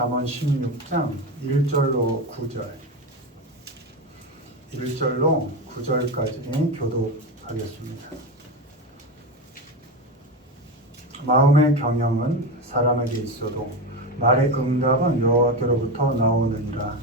잠언 16장 1절로 9절 1절로 9절까지 교독하겠습니다. 마음의 경영은 사람에게 있어도 말의 응답은 여호와께로부터 나오느니라.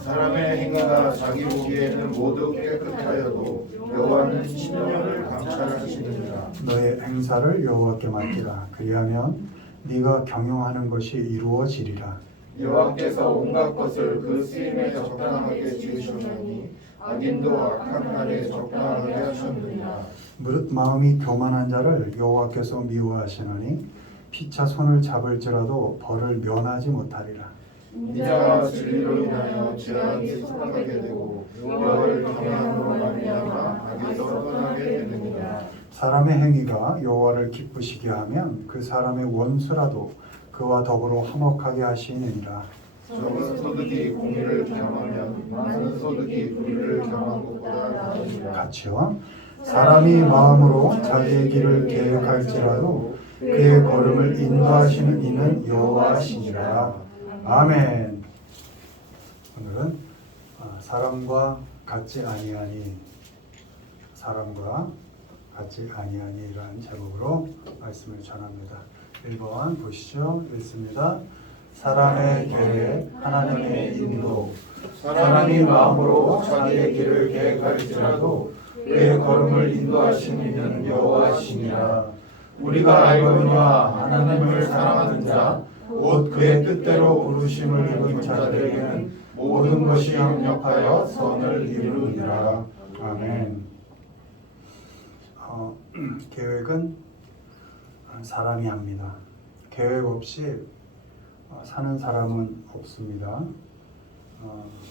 사람의 행위가 자기 보기에는 모두 깨끗하여도 여호와는 심령을 감찰하시느니라. 너의 행사를 여호와께 맡기라. 그리하면 네가 경영하는 것이 이루어지리라. 여호와께서 온갖 것을 그 쓰임에 적당하게 지으셨나니 악인도 악한 날에 적당하게 하셨느니라. 무릇 마음이 교만한 자를 여호와께서 미워하시나니 피차 손을 잡을지라도 벌을 면하지 못하리라. 인자가 진리로 인하여 죄악이 속하게 되고 여호와를 경외함으로 말미암아 악에서 떠나게 되느니라. 사람의 행위가 여호와를 기쁘시게 하면 그 사람의 원수라도 그와 더불어 화목하게 하시느니라. 적은 소득이 공의를 경하면 많은 소득이 불의를 경한 것보다 나으니라. 같이요. 사람이 마음으로 자기의 길을 계획할지라도 그의 걸음을 인도하시는 이는 여호와시니라. 아멘. 오늘은 사람과 같지 아니하니 라는 제목으로 말씀을 전합니다. 1번 보시죠. 읽습니다. 사람의 계획, 하나님의 인도. 사람이 마음으로 자기의 길을 계획할지라도 그의 걸음을 인도하시는 이는 여호와시니라. 우리가 알거니와 하나님을 사랑하는 자, 곧 그의 뜻대로 부르심을 입은 자들에게는 모든 것이 협력하여 선을 이루느니라. 아멘. 계획은 사람이 합니다. 계획 없이 사는 사람은 없습니다.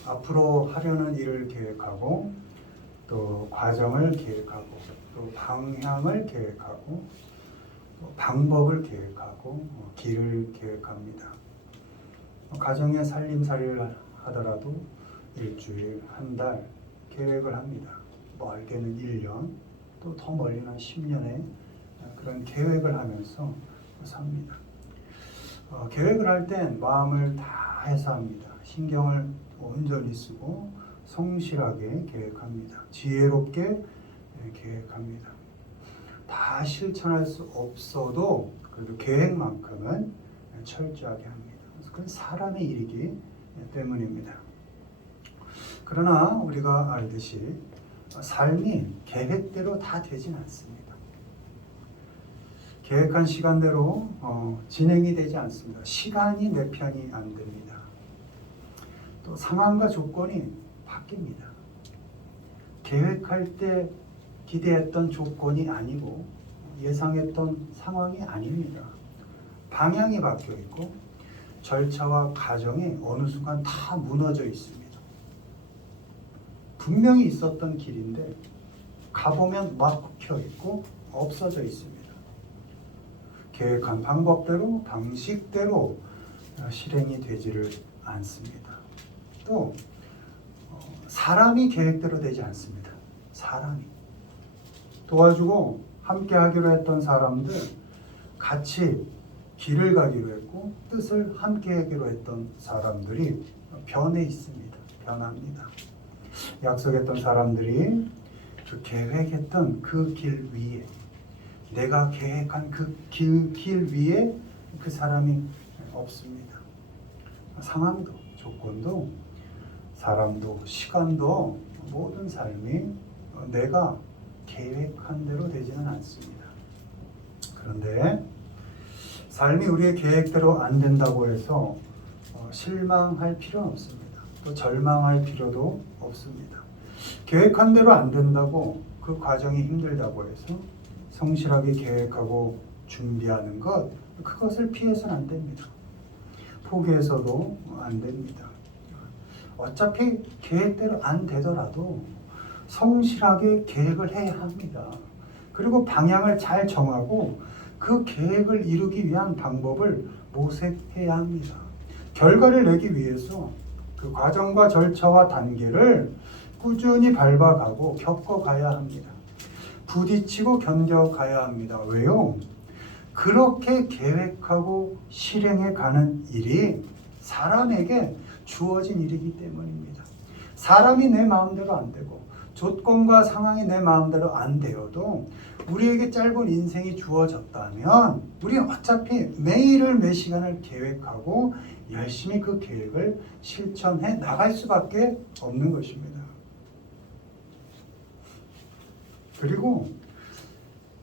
앞으로 하려는 일을 계획하고 또 과정을 계획하고 또 방향을 계획하고 또 방법을 계획하고 길을 계획합니다. 가정의 살림살이를 하더라도 일주일, 한 달 계획을 합니다. 멀게는 1년, 또 더 멀리는 10년의 그런 계획을 하면서 삽니다. 계획을 할 땐 마음을 다해서 합니다. 신경을 온전히 쓰고 성실하게 계획합니다. 지혜롭게 계획합니다. 다 실천할 수 없어도 그래도 계획만큼은 철저하게 합니다. 그건 사람의 일이기 때문입니다. 그러나 우리가 알듯이 삶이 계획대로 다 되진 않습니다. 계획한 시간대로 진행이 되지 않습니다. 시간이 내 편이 안 됩니다. 또 상황과 조건이 바뀝니다. 계획할 때 기대했던 조건이 아니고 예상했던 상황이 아닙니다. 방향이 바뀌어 있고 절차와 과정이 어느 순간 다 무너져 있습니다. 분명히 있었던 길인데 가보면 막혀 있고 없어져 있습니다. 계획한 방법대로 방식대로 실행이 되지를 않습니다. 또 사람이 계획대로 되지 않습니다. 사람이 도와주고 함께 하기로 했던 사람들, 같이 길을 가기로 했고 뜻을 함께 하기로 했던 사람들이 변해 있습니다. 변합니다. 약속했던 사람들이 그 계획했던 그 길 위에, 내가 계획한 그 길 위에 그 사람이 없습니다. 상황도 조건도 사람도 시간도 모든 삶이 내가 계획한 대로 되지는 않습니다. 그런데 삶이 우리의 계획대로 안 된다고 해서 실망할 필요는 없습니다. 또 절망할 필요도 없습니다. 계획한 대로 안 된다고 그 과정이 힘들다고 해서 성실하게 계획하고 준비하는 그것을 피해서는 안 됩니다. 포기해서도 안 됩니다. 어차피 계획대로 안 되더라도 성실하게 계획을 해야 합니다. 그리고 방향을 잘 정하고 그 계획을 이루기 위한 방법을 모색해야 합니다. 결과를 내기 위해서 그 과정과 절차와 단계를 꾸준히 밟아가고 겪어가야 합니다. 부딪히고 견뎌가야 합니다. 왜요? 그렇게 계획하고 실행해 가는 일이 사람에게 주어진 일이기 때문입니다. 사람이 내 마음대로 안 되고 조건과 상황이 내 마음대로 안 되어도 우리에게 짧은 인생이 주어졌다면 우리는 어차피 매일을 매 시간을 계획하고 열심히 그 계획을 실천해 나갈 수밖에 없는 것입니다. 그리고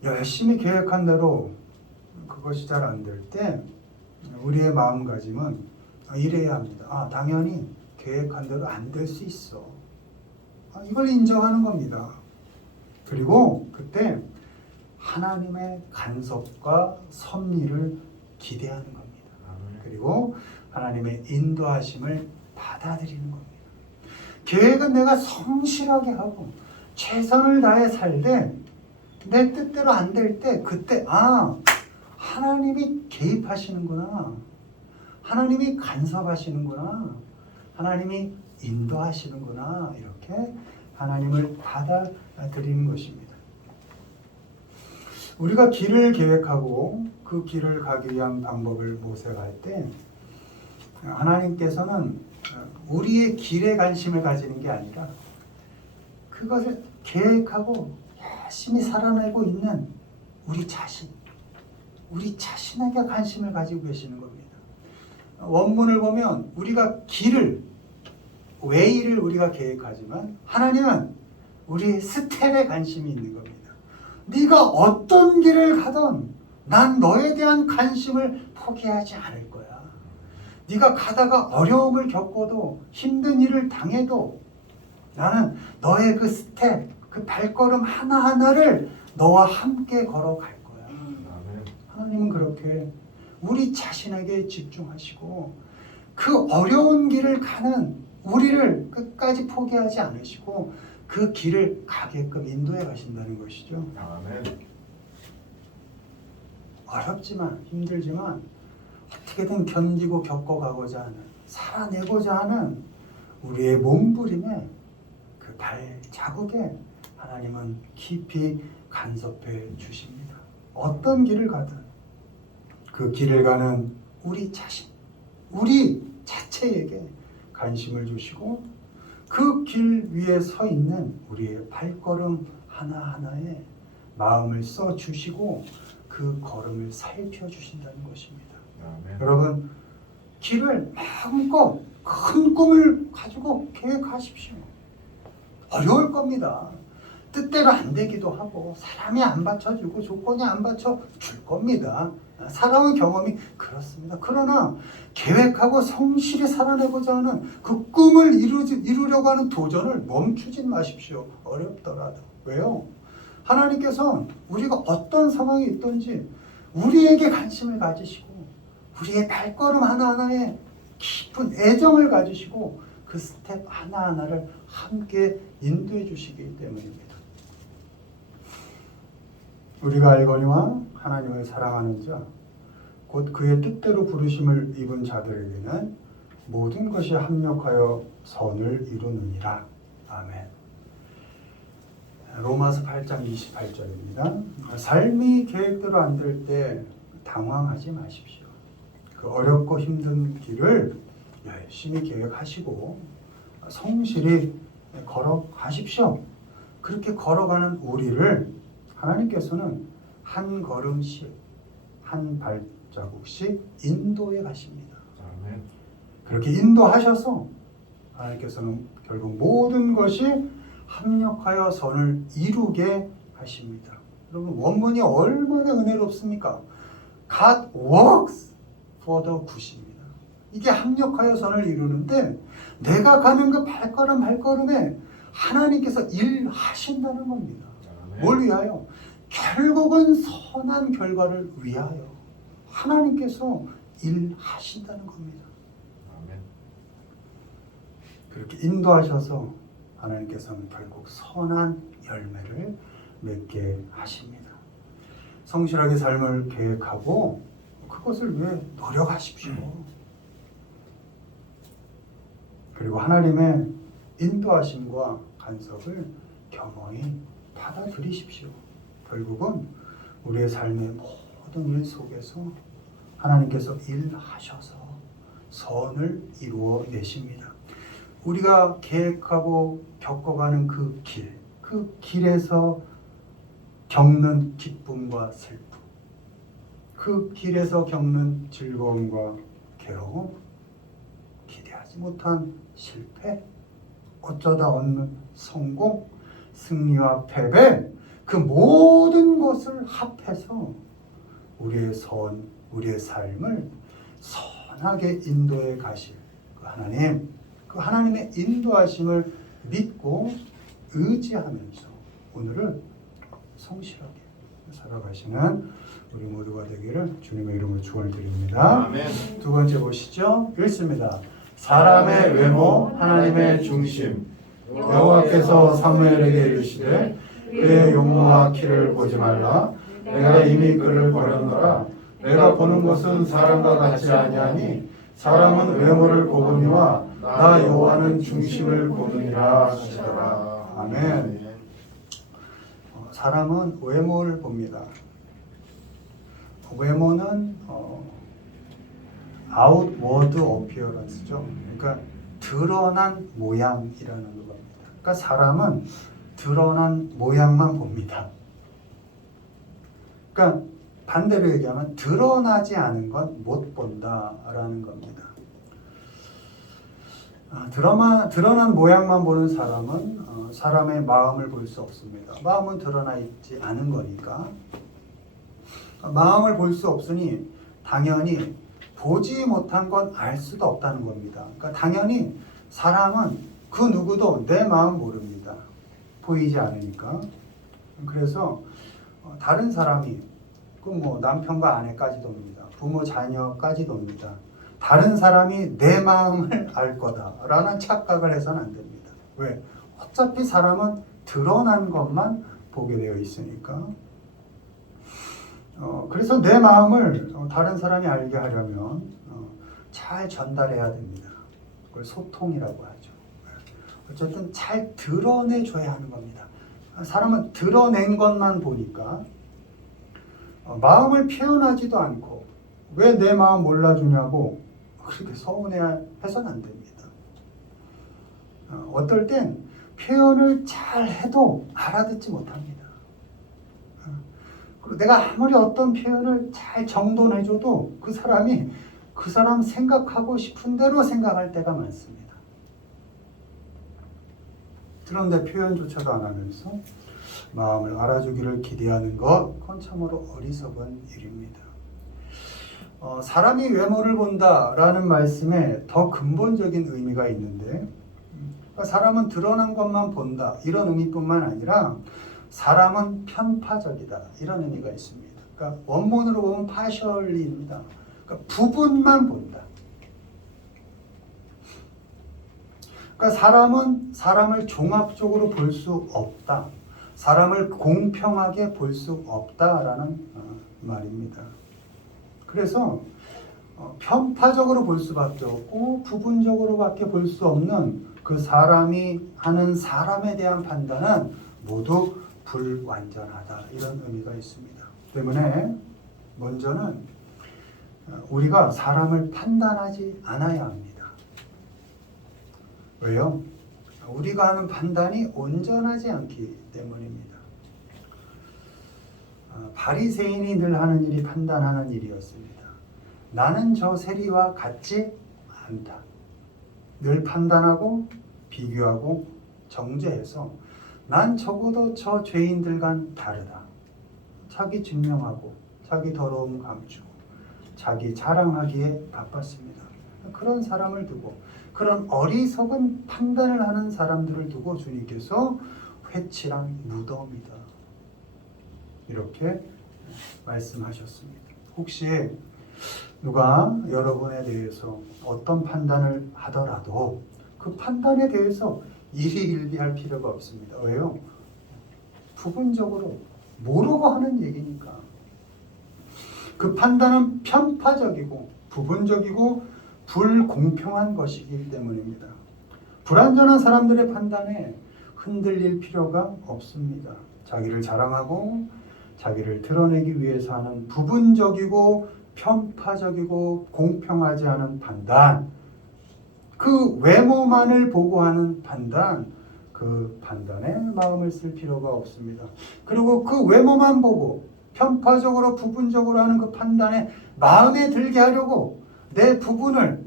열심히 계획한 대로 그것이 잘 안 될 때 우리의 마음가짐은 이래야 합니다. 당연히 계획한 대로 안 될 수 있어. 이걸 인정하는 겁니다. 그리고 그때 하나님의 간섭과 섭리를 기대하는 겁니다. 그리고 하나님의 인도하심을 받아들이는 겁니다. 계획은 내가 성실하게 하고 최선을 다해 살되 내 뜻대로 안 될 때 그때 하나님이 개입하시는구나. 하나님이 간섭하시는구나. 하나님이 인도하시는구나. 이렇게 하나님을 받아들이는 것입니다. 우리가 길을 계획하고 그 길을 가기 위한 방법을 모색할 때 하나님께서는 우리의 길에 관심을 가지는 게 아니라 그것을 계획하고 열심히 살아내고 있는 우리 자신에게 관심을 가지고 계시는 겁니다. 원문을 보면 우리가 웨이를 우리가 계획하지만 하나님은 우리의 스텝에 관심이 있는 겁니다. 네가 어떤 길을 가든 난 너에 대한 관심을 포기하지 않을 거야. 네가 가다가 어려움을 겪어도 힘든 일을 당해도 나는 너의 그 스텝, 그 발걸음 하나하나를 너와 함께 걸어갈 거야. 하나님은 그렇게 우리 자신에게 집중하시고 그 어려운 길을 가는 우리를 끝까지 포기하지 않으시고 그 길을 가게끔 인도해 가신다는 것이죠. 아멘. 어렵지만 힘들지만 어떻게든 견디고 겪어가고자 하는 살아내고자 하는 우리의 몸부림에 그 발자국에 하나님은 깊이 간섭해 주십니다. 어떤 길을 가든 그 길을 가는 우리 자체에게 관심을 주시고 그 길 위에 서 있는 우리의 발걸음 하나하나에 마음을 써 주시고 그 걸음을 살펴주신다는 것입니다. 아멘. 여러분 길을 마음껏 큰 꿈을 가지고 계획하십시오. 어려울 겁니다. 뜻대로 안 되기도 하고 사람이 안 받쳐주고 조건이 안 받쳐줄 겁니다. 살아온 경험이 그렇습니다. 그러나 계획하고 성실히 살아내고자 하는 그 꿈을 이루려고 하는 도전을 멈추지 마십시오. 어렵더라도. 왜요? 하나님께서는 우리가 어떤 상황이 있든지 우리에게 관심을 가지시고 우리의 발걸음 하나하나에 깊은 애정을 가지시고 그 스텝 하나하나를 함께 인도해 주시기 때문입니다. 우리가 알거니와 하나님을 사랑하는 자, 곧 그의 뜻대로 부르심을 입은 자들에게는 모든 것이 합력하여 선을 이루느니라. 아멘. 로마서 8장 28절입니다. 삶이 계획대로 안 될 때 당황하지 마십시오. 그 어렵고 힘든 길을 열심히 계획하시고 성실히 걸어가십시오. 그렇게 걸어가는 우리를 하나님께서는 한 걸음씩 한 발자국씩 인도해 가십니다. 아멘. 그렇게 인도하셔서 하나님께서는 결국 모든 것이 합력하여 선을 이루게 하십니다. 여러분 원문이 얼마나 은혜롭습니까? God works for the good입니다. 이게 합력하여 선을 이루는데 내가 가는 그 발걸음에 하나님께서 일하신다는 겁니다. 아멘. 뭘 위하여? 결국은 선한 결과를 위하여 하나님께서 일하신다는 겁니다. 아멘. 그렇게 인도하셔서 하나님께서는 결국 선한 열매를 맺게 하십니다. 성실하게 삶을 계획하고 그것을 위해 노력하십시오. 그리고 하나님의 인도하심과 간섭을 겸허히 받아들이십시오. 결국은 우리의 삶의 모든 일 속에서 하나님께서 일하셔서 선을 이루어내십니다. 우리가 계획하고 겪어가는 그 길에서 겪는 기쁨과 슬픔, 그 길에서 겪는 즐거움과 괴로움, 기대하지 못한 실패, 어쩌다 얻는 성공, 승리와 패배, 그 모든 것을 합해서 우리의 우리의 삶을 선하게 인도해 가실 그 하나님, 그 하나님의 인도하심을 믿고 의지하면서 오늘을 성실하게 살아가시는 우리 모두가 되기를 주님의 이름으로 축원을 드립니다. 아멘. 두 번째 보시죠. 읽습니다. 사람의 외모 하나님의 중심. 여호와께서 사무엘에게 이르시되 그의 용모와 키를 보지 말라. 내가 이미 그를 버렸노라. 내가 보는 것은 사람과 같지 아니하니 사람은 외모를 보거니와 나 여호와는 중심을 보느니라 하시더라. 아멘. 사람은 외모를 봅니다. 외모는 outward appearance죠. 그러니까 드러난 모양이라는 겁니다. 그러니까 사람은 드러난 모양만 봅니다. 그러니까 반대로 얘기하면 드러나지 않은 건 못 본다라는 겁니다. 드러난 모양만 보는 사람은 사람의 마음을 볼 수 없습니다. 마음은 드러나 있지 않은 거니까. 마음을 볼 수 없으니 당연히 보지 못한 건 알 수도 없다는 겁니다. 그러니까 당연히 사람은 그 누구도 내 마음 모릅니다. 보이지 않으니까. 그래서 다른 사람이 그 뭐 남편과 아내까지도입니다. 부모 자녀까지도입니다. 다른 사람이 내 마음을 알 거다라는 착각을 해서는 안 됩니다. 왜? 어차피 사람은 드러난 것만 보게 되어 있으니까. 그래서 내 마음을 다른 사람이 알게 하려면 잘 전달해야 됩니다. 그걸 소통이라고 하죠. 어쨌든 잘 드러내줘야 하는 겁니다. 사람은 드러낸 것만 보니까 마음을 표현하지도 않고 왜 내 마음 몰라주냐고 그렇게 서운해해서는 안 됩니다. 어떨 땐 표현을 잘 해도 알아듣지 못합니다. 그리고 내가 아무리 어떤 표현을 잘 정돈해줘도 그 사람 생각하고 싶은 대로 생각할 때가 많습니다. 그런데 표현조차도 안 하면서 마음을 알아주기를 기대하는 것, 그건 참으로 어리석은 일입니다. 사람이 외모를 본다라는 말씀에 더 근본적인 의미가 있는데, 사람은 드러난 것만 본다 이런 의미뿐만 아니라 사람은 편파적이다 이런 의미가 있습니다. 그러니까 원문으로 보면 partially입니다. 그러니까 부분만 본다. 그러니까 사람은 사람을 종합적으로 볼 수 없다. 사람을 공평하게 볼 수 없다라는 말입니다. 그래서 편파적으로 볼 수밖에 없고 부분적으로밖에 볼 수 없는 그 사람이 하는 사람에 대한 판단은 모두 불완전하다 이런 의미가 있습니다. 때문에 먼저는 우리가 사람을 판단하지 않아야 합니다. 왜요? 우리가 하는 판단이 온전하지 않기 때문입니다. 바리새인이 늘 하는 일이 판단하는 일이었습니다. 나는 저 세리와 같지 않다. 늘 판단하고 비교하고 정죄해서 난 적어도 저 죄인들과는 다르다. 자기 증명하고 자기 더러움 감추고 자기 자랑하기에 바빴습니다. 그런 사람을 두고 그런 어리석은 판단을 하는 사람들을 두고 주님께서 회칠한 무덤이다 이렇게 말씀하셨습니다. 혹시 누가 여러분에 대해서 어떤 판단을 하더라도 그 판단에 대해서 일희일비할 필요가 없습니다. 왜요? 부분적으로 모르고 하는 얘기니까. 그 판단은 편파적이고 부분적이고 불공평한 것이기 때문입니다. 불완전한 사람들의 판단에 흔들릴 필요가 없습니다. 자기를 자랑하고 자기를 드러내기 위해서 하는 부분적이고 편파적이고 공평하지 않은 판단, 그 외모만을 보고 하는 판단, 그 판단에 마음을 쓸 필요가 없습니다. 그리고 그 외모만 보고 편파적으로 부분적으로 하는 그 판단에 마음에 들게 하려고 내 부분을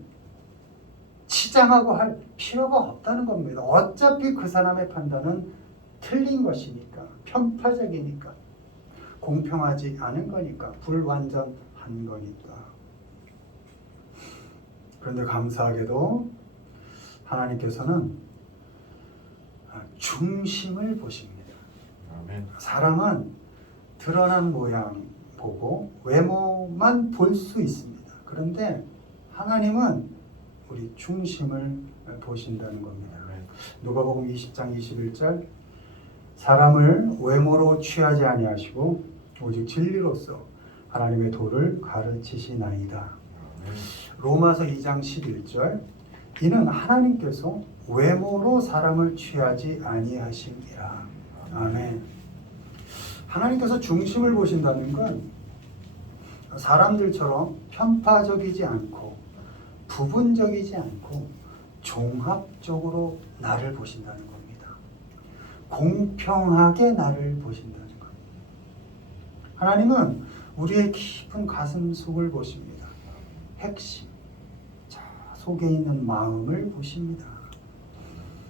치장하고 할 필요가 없다는 겁니다. 어차피 그 사람의 판단은 틀린 것이니까, 편파적이니까, 공평하지 않은 거니까, 불완전한 거니까. 그런데 감사하게도 하나님께서는 중심을 보십니다. 아멘. 사람은 드러난 모양 보고 외모만 볼 수 있습니다. 그런데 하나님은 우리 중심을 보신다는 겁니다. 아멘. 누가복음 20장 21절 사람을 외모로 취하지 아니하시고 오직 진리로서 하나님의 도를 가르치시나이다. 아멘. 로마서 2장 11절 이는 하나님께서 외모로 사람을 취하지 아니하심이라. 아멘. 하나님께서 중심을 보신다는 건 사람들처럼 편파적이지 않고 부분적이지 않고 종합적으로 나를 보신다는 겁니다. 공평하게 나를 보신다는 겁니다. 하나님은 우리의 깊은 가슴 속을 보십니다. 핵심, 속에 있는 마음을 보십니다.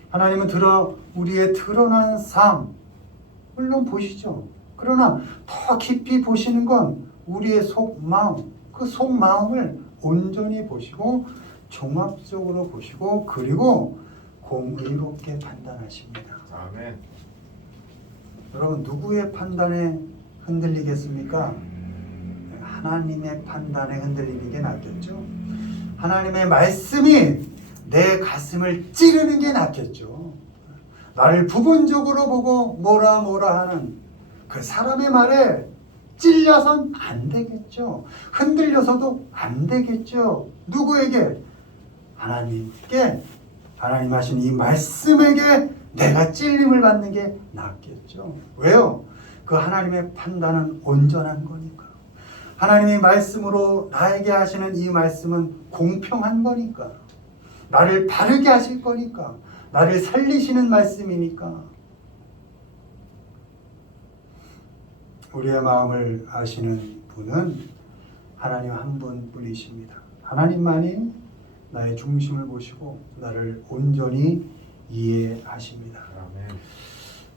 하나님은 우리의 드러난 삶 물론 보시죠. 그러나 더 깊이 보시는 건 우리의 속마음, 그 속마음을 온전히 보시고 종합적으로 보시고 그리고 공의롭게 판단하십니다. 아멘. 여러분 누구의 판단에 흔들리겠습니까? 하나님의 판단에 흔들리는 게 낫겠죠. 하나님의 말씀이 내 가슴을 찌르는 게 낫겠죠. 나를 부분적으로 보고 뭐라 하는 그 사람의 말에 찔려선 안 되겠죠. 흔들려서도 안 되겠죠. 누구에게? 하나님께, 하나님 하신 이 말씀에게 내가 찔림을 받는 게 낫겠죠. 왜요? 그 하나님의 판단은 온전한 거니까. 하나님의 말씀으로 나에게 하시는 이 말씀은 공평한 거니까. 나를 바르게 하실 거니까. 나를 살리시는 말씀이니까. 우리의 마음을 아시는 분은 하나님 한 분뿐이십니다. 하나님만이 나의 중심을 보시고 나를 온전히 이해하십니다. 아멘.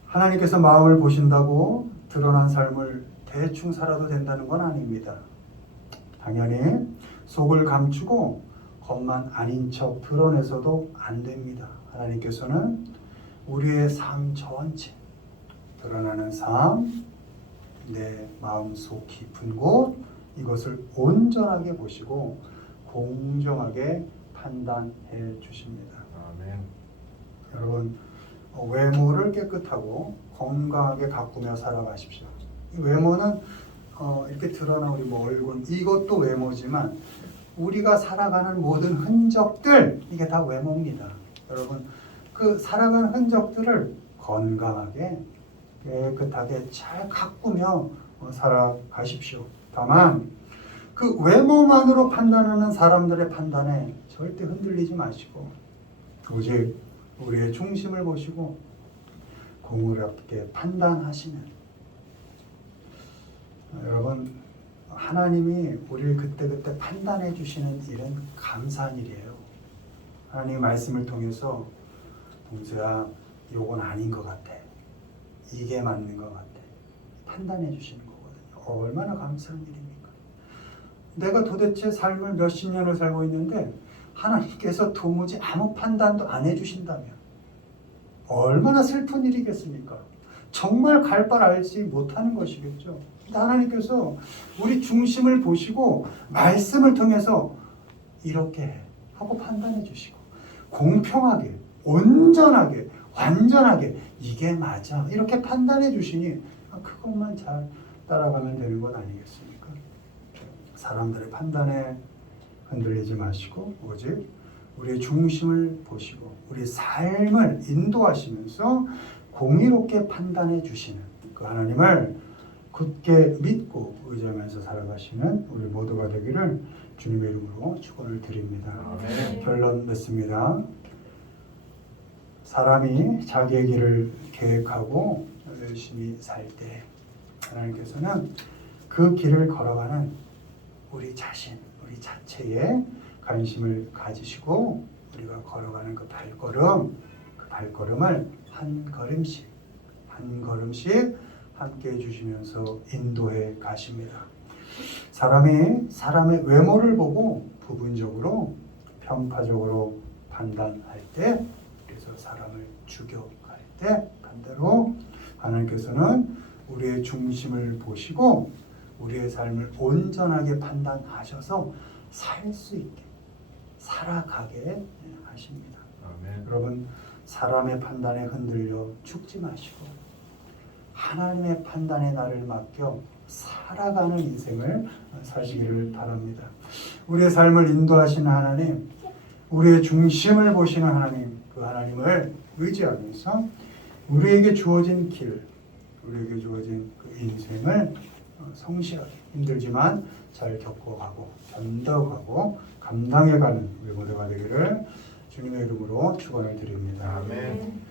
하나님께서 마음을 보신다고 드러난 삶을 대충 살아도 된다는 건 아닙니다. 당연히 속을 감추고 겉만 아닌 척 드러내서도 안 됩니다. 하나님께서는 우리의 삶 전체, 드러나는 삶, 내 마음속 깊은 곳 이것을 온전하게 보시고 공정하게 판단해 주십니다. 아멘. 여러분 외모를 깨끗하고 건강하게 가꾸며 살아가십시오. 이 외모는 이렇게 드러나 우리 얼굴 이것도 외모지만 우리가 살아가는 모든 흔적들 이게 다 외모입니다. 여러분 그 살아가는 흔적들을 건강하게 깨끗하게 잘 가꾸며 살아가십시오. 다만 그 외모만으로 판단하는 사람들의 판단에 절대 흔들리지 마시고 오직 우리의 중심을 보시고 공의롭게 판단하시는 여러분 하나님이 우리를 그때그때 판단해 주시는 일은 감사한 일이에요. 하나님의 말씀을 통해서 봉수야 요건 아닌 것 같아. 이게 맞는 것 같아. 판단해 주시는 거거든요. 얼마나 감사한 일입니까? 내가 도대체 삶을 몇십 년을 살고 있는데 하나님께서 도무지 아무 판단도 안 해주신다면 얼마나 슬픈 일이겠습니까? 정말 갈 바를 알지 못하는 것이겠죠. 하나님께서 우리 중심을 보시고 말씀을 통해서 이렇게 해 하고 판단해 주시고 공평하게 온전하게 완전하게 이게 맞아 이렇게 판단해 주시니 그것만 잘 따라가면 되는 건 아니겠습니까? 사람들의 판단에 흔들리지 마시고 오직 우리의 중심을 보시고 우리 삶을 인도하시면서 공의롭게 판단해 주시는 그 하나님을 굳게 믿고 의지하면서 살아가시는 우리 모두가 되기를 주님의 이름으로 축원을 드립니다. 아멘. 결론 맺습니다. 사람이 자기의 길을 계획하고 열심히 살 때 하나님께서는 그 길을 걸어가는 우리 자신, 우리 자체에 관심을 가지시고 우리가 걸어가는 그 발걸음을 한 걸음씩 함께 해주시면서 인도해 가십니다. 사람이 사람의 외모를 보고 부분적으로 편파적으로 판단할 때, 그래서 사람을 죽여갈 때 반대로 하나님께서는 우리의 중심을 보시고 우리의 삶을 온전하게 판단하셔서 살 수 있게 살아가게 하십니다. 아멘. 여러분, 사람의 판단에 흔들려 죽지 마시고 하나님의 판단에 나를 맡겨 살아가는 인생을 사시기를 바랍니다. 우리의 삶을 인도하시는 하나님, 우리의 중심을 보시는 하나님, 그 하나님을 의지하면서 우리에게 주어진 길, 우리에게 주어진 그 인생을 성실하게 힘들지만 잘 겪어가고 견뎌가고 감당해가는 우리 모두가 되기를 주님의 이름으로 축원을 드립니다. 아멘.